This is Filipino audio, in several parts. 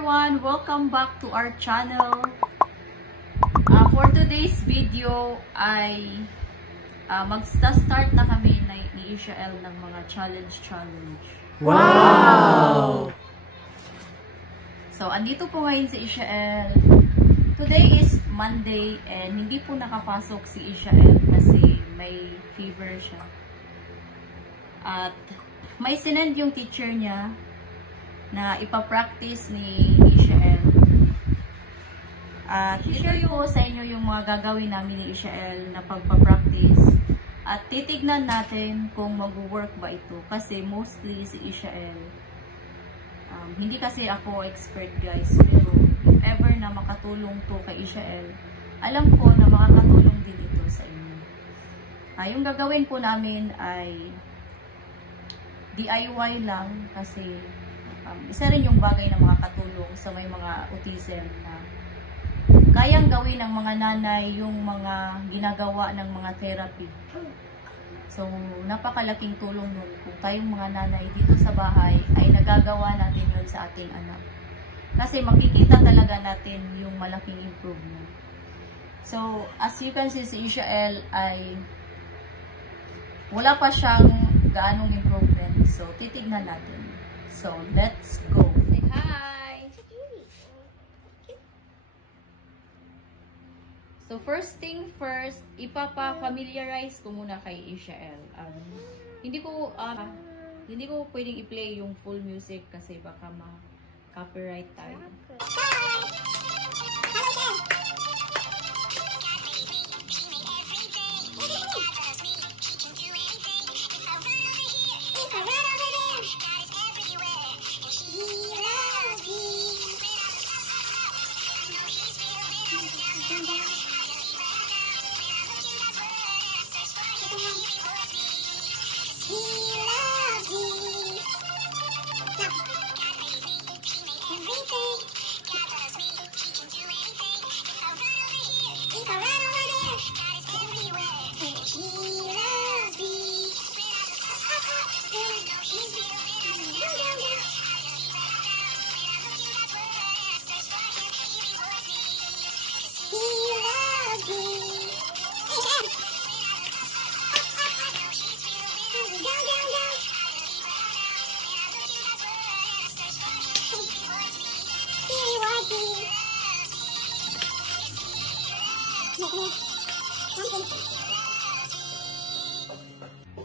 everyone! Welcome back to our channel. For today's video ay magsta-start na kami ni Ishael ng mga challenge. Wow! So, andito po ngayon si Ishael. Today is Monday and hindi po nakapasok si Ishael kasi may fever siya. At may sinend yung teacher niya na ipapractice ni Ishael. At i-share ko sa inyo yung mga gagawin namin ni Ishael na pagpapractice. At titignan natin kung mag-work ba ito. Kasi mostly si Ishael, hindi kasi ako expert guys. Pero if ever na makatulong to kay Ishael, alam ko na makakatulong din ito sa inyo. Yung gagawin po namin ay DIY lang kasi isa rin yung bagay na makakatulong sa may mga autism na kayang gawin ng mga nanay yung mga ginagawa ng mga therapy. So, napakalaking tulong nun kung tayong mga nanay dito sa bahay ay nagagawa natin yun sa ating anak. Kasi makikita talaga natin yung malaking improvement. So, as you can see, si Ishael ay wala pa siyang gaanong improvement. So, titignan natin. So, let's go. Say hi! So, first thing first, ipapa-familiarize ko muna kay Ishael. Hindi ko pwedeng i-play yung full music kasi baka ma-copyright tayo.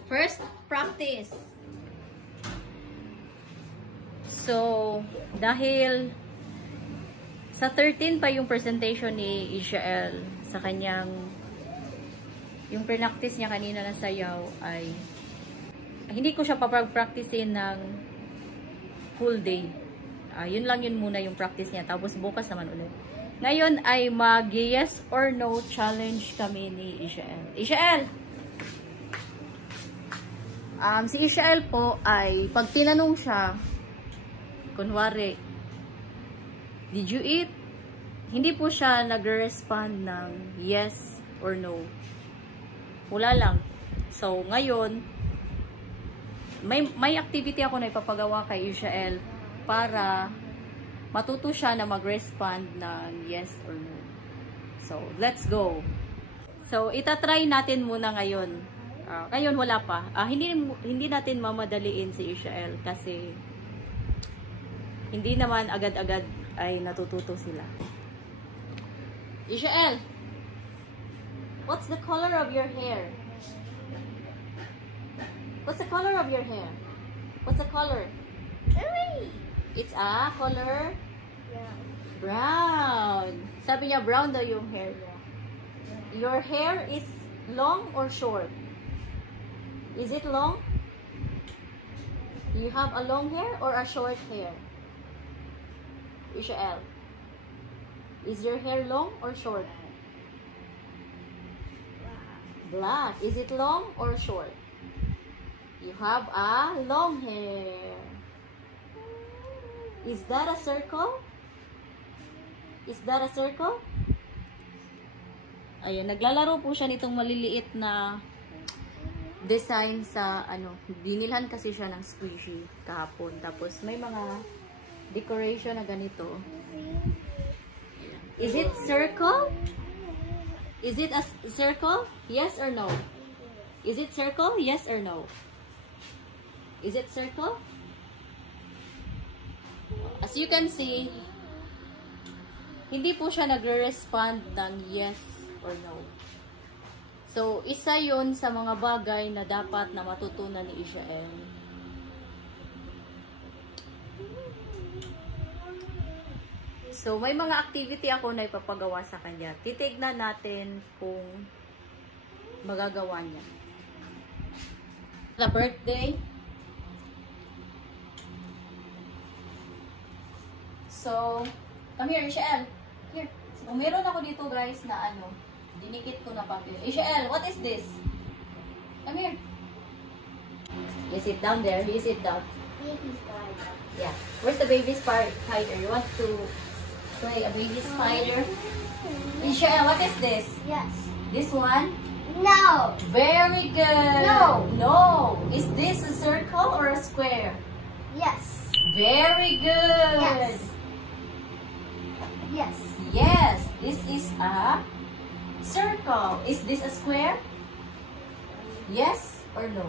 First, practice. So, dahil sa 13 pa yung presentation ni Ishael sa kanyang yung practice niya kanina na sayaw ay hindi ko siya papag-practicein ng full day. Yun lang yun muna yung practice niya. Tapos bukas naman ulit. Ngayon ay mag-yes or no challenge kami ni Ishael. Ishael! Si Ishael po ay pag tinanong siya, kunwari, did you eat? Hindi po siya nag-respond ng yes or no. Wala lang. So, ngayon, may activity ako na ipapagawa kay Ishael para matuto siya na mag-respond ng yes or no. So, let's go. So, itatry natin muna ngayon. Ngayon wala pa. Hindi natin mamadaliin si Ishael kasi hindi naman agad-agad ay natututo sila. Ishael, what's the color of your hair? What's the color of your hair? What's the color? It's a color? Brown. Sabi niya brown daw yung hair niya. Your hair is long or short? Is it long? You have a long hair or a short hair? Ishael, is your hair long or short? Black. Is it long or short? You have a long hair. Is that a circle? Is that a circle? Ayun, naglalaro po siya nitong maliliit na design sa binilhan kasi siya ng squishy kahapon. Tapos may mga decoration na ganito. Is it circle? Is it a circle? Yes or no? Is it circle? Yes or no? Is it circle? As you can see, hindi po siya nagre-respond ng yes or no. So, isa yun sa mga bagay na dapat na matutunan ni Ishael. So, may mga activity ako na ipapagawa sa kanya. Titignan natin kung magagawa niya. The birthday. So, come here, Ishael. Here. So, meron ako dito, guys, na ano, dinikit ko na papel. Ishael, what is this? Come here. You sit down there. You sit down. Baby spider. Yeah. Where's the baby spider? You want to play a baby spider? Ishael, what is this? Yes. This one? No. Very good. No. No. Is this a circle or a square? Yes. Very good. Yes. Yes. Yes. This is a circle. Is this a square? Yes or no?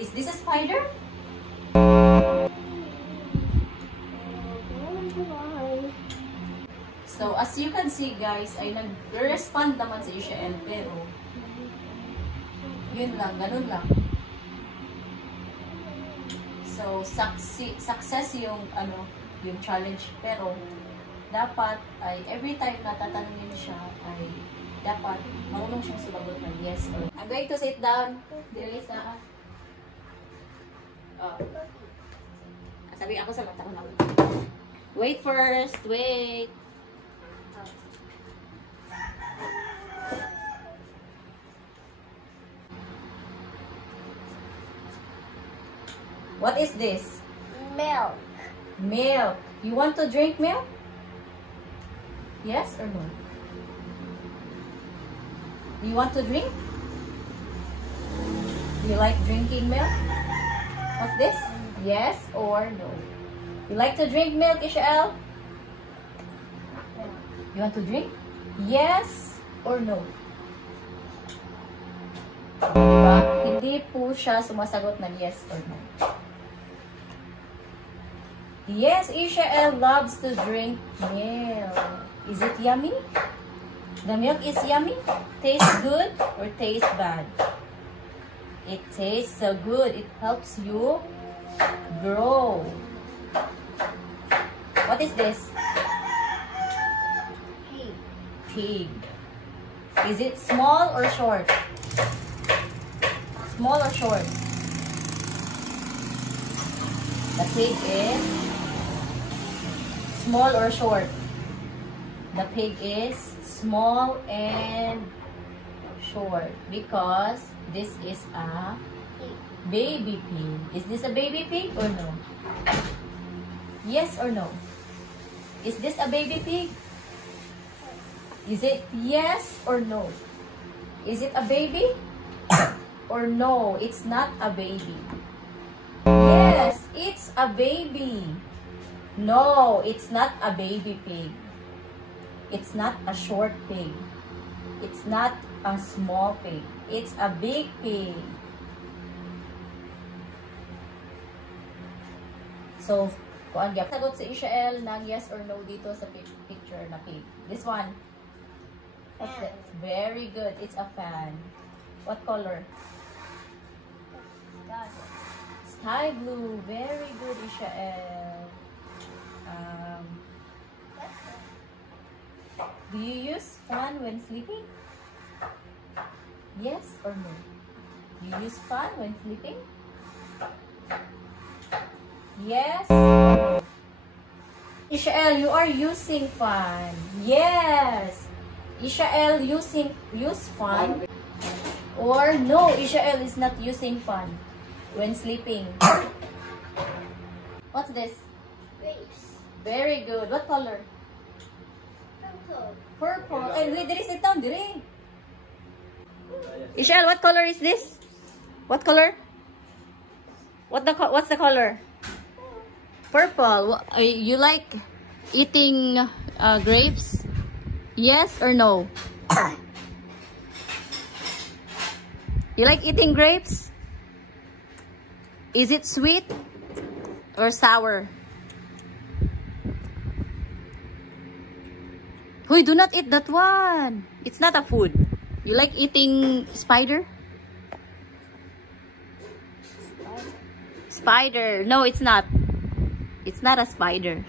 Is this a spider? So, as you can see, guys, ay nag-respond naman si Ishael, pero yun lang, ganun lang. So, success yung, yung challenge, pero dapat ay every time na tatanungin siya, ay dapat marunong siyang sumagot ng yes or no. I'm going to sit down. There is a... sabi ako sa mata ko na. Wait first, wait. What is this? Milk. Milk. You want to drink milk? Yes or no? You want to drink? You like drinking milk? What's this? Yes or no? You like to drink milk, Ishael? You want to drink? Yes or no? Hindi po siya sumasagot ng yes or no. Yes, Ishael loves to drink milk. Is it yummy? The milk is yummy? Tastes good or tastes bad? It tastes so good. It helps you grow. What is this? Pig. Pig. Is it small or short? Small or short? The pig is small or short? The pig is small and short because this is a baby pig. Is this a baby pig or no? Yes or no? Is this a baby pig? Is it yes or no? Is it a baby? Or no, it's not a baby? Yes, it's a baby. No, it's not a baby pig. It's not a short pig. It's not a small pig. It's a big pig. So, kuan gyap sagot si Ishael ng yes or no dito sa picture na pig. This one. What's that? Very good. It's a fan. What color? Sky blue. Very good, Ishael. Do you use fan when sleeping? Yes or no? Do you use fan when sleeping? Yes. Ishael, you are using fan. Yes. Ishael use fan. Or no, Ishael is not using fan when sleeping. What's this? Grapes. Very good. What color? Purple. Purple. And wait, there is it down. There. Ishael, what color is this? What color? What's the color? Purple. You like eating grapes? Yes or no? You like eating grapes? Is it sweet or sour? Hoy, do not eat that one. It's not a food. You like eating spider? Spider. No, it's not. It's not a spider.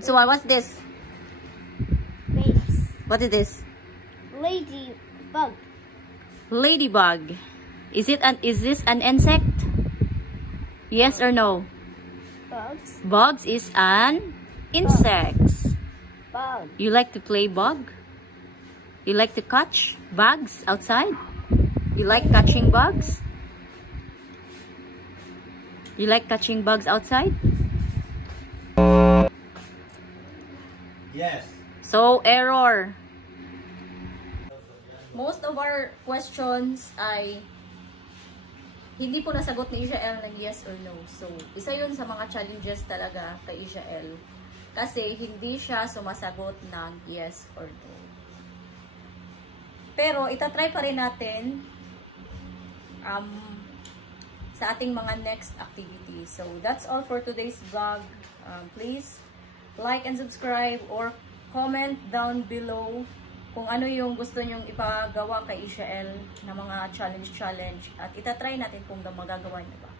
So what's this? Grapes. What is this? Ladybug. Ladybug. Is this an insect? Yes or no? Bugs. Bugs is an insect. Bug. You like to play bug? You like to catch bugs outside? You like catching bugs? You like catching bugs outside? Yes. So, error. Most of our questions ay hindi po nasagot ni Ishael ng yes or no. So, isa yun sa mga challenges talaga kay Ishael. Kasi hindi siya sumasagot ng yes or no. Pero, itatry pa rin natin sa ating mga next activities. So, that's all for today's vlog. Please like and subscribe or comment down below kung ano yung gusto nyong ipagawa kay Ishael na mga challenge at itatry natin kung magagawa niya ba.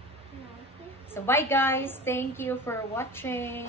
So bye guys, thank you for watching.